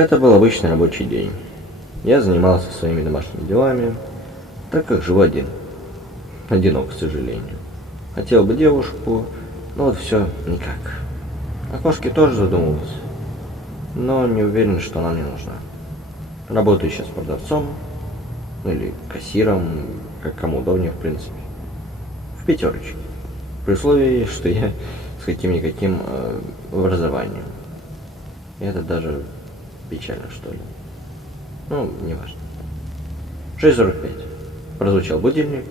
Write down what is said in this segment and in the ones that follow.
Это был обычный рабочий день. Я занимался своими домашними делами, так как живу один. Одинок, к сожалению. Хотел бы девушку, но вот все никак. О кошке тоже задумывался, но не уверен, что она мне нужна. Работаю сейчас продавцом, ну или кассиром, как кому удобнее, в принципе. В пятерочке. При условии, что я с каким-никаким образованием. И это даже печально, что ли. Ну, не важно. 6:45. Прозвучал будильник.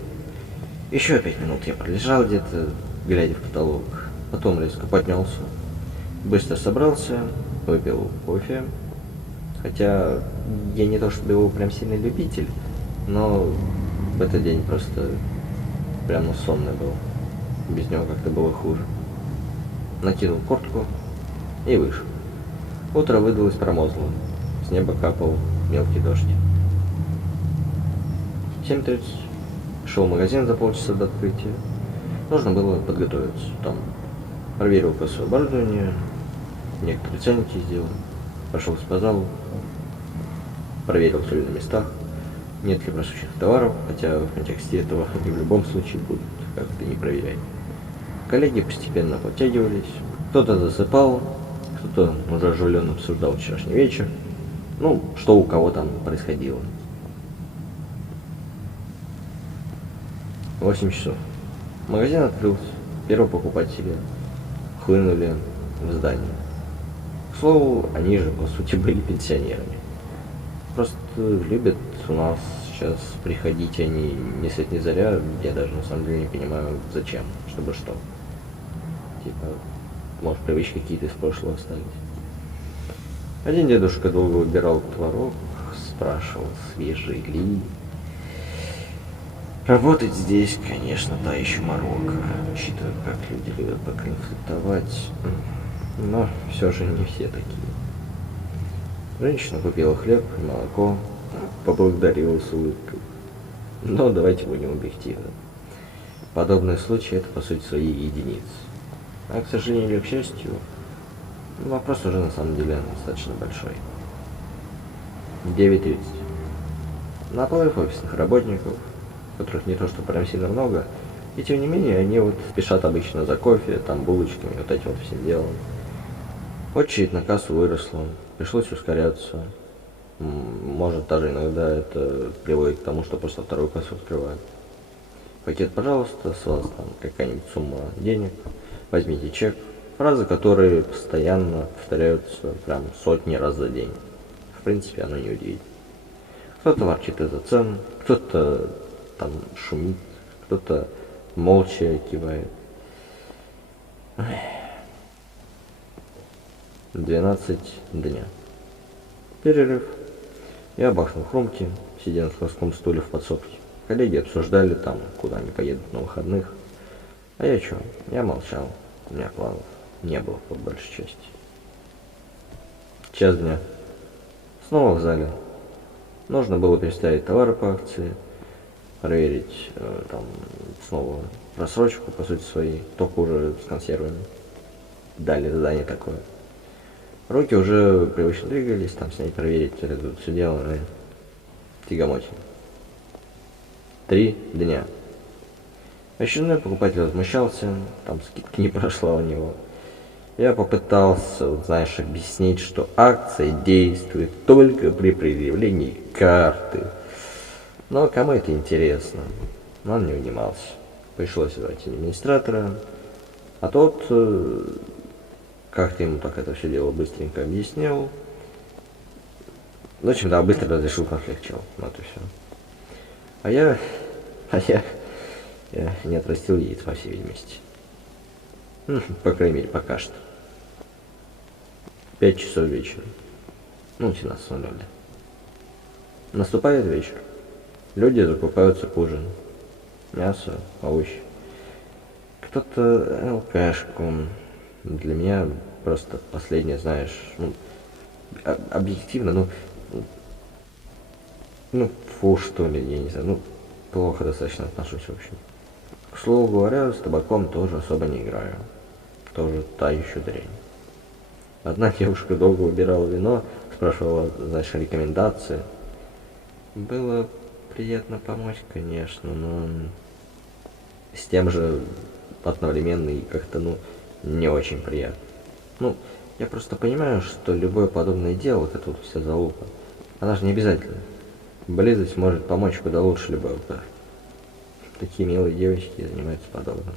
Еще 5 минут я пролежал где-то, глядя в потолок. Потом резко поднялся. Быстро собрался, выпил кофе. Хотя я не то чтобы его прям сильный любитель, но в этот день просто прям сонный был. Без него как-то было хуже. Накинул куртку и вышел. Утро выдалось промозглым. С неба капал мелкий дождь. 7:30. Шел в магазин за полчаса до открытия. Нужно было подготовиться. Там проверил кассовое оборудование, некоторые ценники сделал. Прошелся по залу, проверил, все ли на местах, нет ли просущих товаров, хотя в контексте этого они в любом случае будут, как ты не проверяй. Коллеги постепенно подтягивались, кто-то засыпал, кто-то уже оживленно обсуждал вчерашний вечер, ну, что у кого там происходило. 8 часов. Магазин открылся, первые покупатели хлынули в здание. К слову, они же, по сути, были пенсионерами. Просто любят у нас сейчас приходить они ни свет ни заря, я даже на самом деле не понимаю, зачем, чтобы что. Типа, может, привычки какие-то из прошлого остались. Один дедушка долго выбирал творог, спрашивал, свежий ли. Работать здесь, конечно, та еще морока, учитывая, как люди любят поконфликтовать, но все же не все такие. Женщина купила хлеб и молоко, поблагодарила с улыбкой. Но давайте будем объективны. Подобные случаи это по сути свои единицы. А к сожалению или к счастью, вопрос уже на самом деле достаточно большой. 9:30. Наплыв офисных работников, которых не то что прям сильно много, и тем не менее они вот спешат обычно за кофе, там булочками, вот этим вот всем делом. Очередь на кассу выросла, пришлось ускоряться. Может даже иногда это приводит к тому, что просто вторую кассу открывают. Пакет, пожалуйста, с вас там какая-нибудь сумма денег, возьмите чек. Фразы, которые постоянно повторяются прям сотни раз за день. В принципе, оно не удивительно. Кто-то ворчит из-за цен, кто-то там шумит, кто-то молча кивает. 12 дня. Перерыв. Я бахнул хрумки, сидя на складском стуле в подсобке. Коллеги обсуждали там, куда они поедут на выходных. А я чё? Я молчал. У меня планов не было, по большей части. Час дня. Снова в зале. Нужно было переставить товары по акции, проверить там снова просрочку, по сути своей, только уже с консервами. Дали задание такое. Руки уже привычно двигались, там снять, проверить, это все дело, тягомотин. 3 дня. Очередной покупатель возмущался, там скидка не прошла у него. Я попытался, вот, знаешь, объяснить, что акция действует только при предъявлении карты. Но кому это интересно? Но он не унимался. Пришлось звать администратора. А тот как-то ему так это все дело быстренько объяснил. В общем, да, быстро разрешил конфликт, чел. Вот и все. А я не отрастил яиц, по всей видимости. По крайней мере, пока что. 5 часов вечера. Ну, 17:00. Наступает вечер. Люди закупаются к ужину. Мясо, овощи. Кто-то ЛКшку. Для меня просто последнее, знаешь, объективно, фу, что ли, я не знаю, плохо достаточно отношусь, в общем. К слову говоря, с табаком тоже особо не играю. Тоже та еще дрянь. Одна девушка долго выбирала вино, спрашивала, знаешь, рекомендации. Было приятно помочь, конечно, но с тем же одновременно и как-то, не очень приятно. Ну, я просто понимаю, что любое подобное дело, вот это вот вся залупа, она же не обязательно. Близость может помочь куда лучше любой удар. Такие милые девочки занимаются подобным.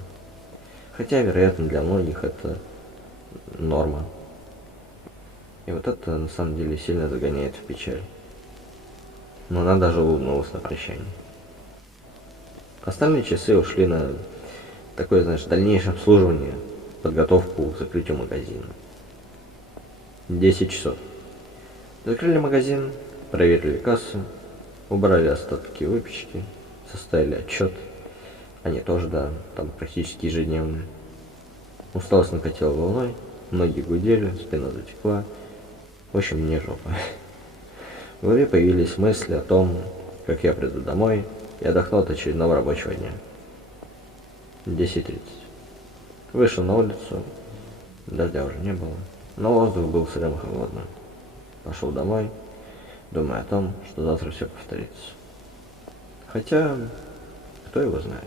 Хотя, вероятно, для многих это норма. И вот это на самом деле сильно загоняет в печаль. Но она даже улыбнулась на прощание. Остальные часы ушли на такое, знаешь, дальнейшее обслуживание, подготовку к закрытию магазина. 10 часов. Закрыли магазин, проверили кассу, убрали остатки выпечки, составили отчет. Они тоже, да, там практически ежедневные. Усталость накатила волной, ноги гудели, спина затекла. В общем, мне жопа. В голове появились мысли о том, как я приду домой и отдохну от очередного рабочего дня. 10:30. Вышел на улицу, дождя уже не было, но воздух был совсем холодным. Пошел домой, думая о том, что завтра все повторится. Хотя, кто его знает.